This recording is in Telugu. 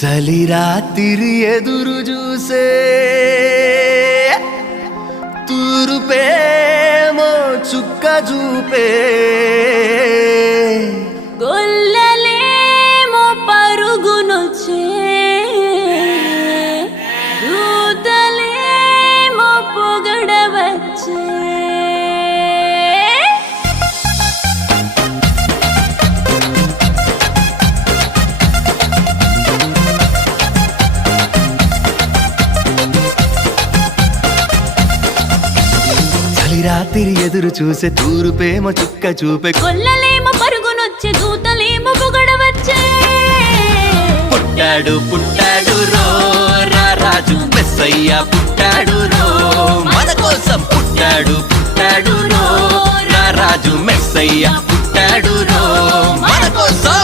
చలి రాత్రి ఎదురు చూసే తూరుపేమో చుక్క చూపే గొల్లలేమో పరుగునొచ్చే దూతలేమో పొగడవచ్చే రాత్రి ఎదురు చూసే తూరుపేమో చుక్క చూపే గొల్లలేమో పరుగునొచ్చే దూతలేమో పొగడవచ్చే పుట్టాడు పుట్టాడు రో రాజు మెస్సయ్య పుట్టాడు రో మన కోసం పుట్టాడు పుట్టాడు రో రాజు మెస్సయ్య పుట్టాడు రో మన కోసం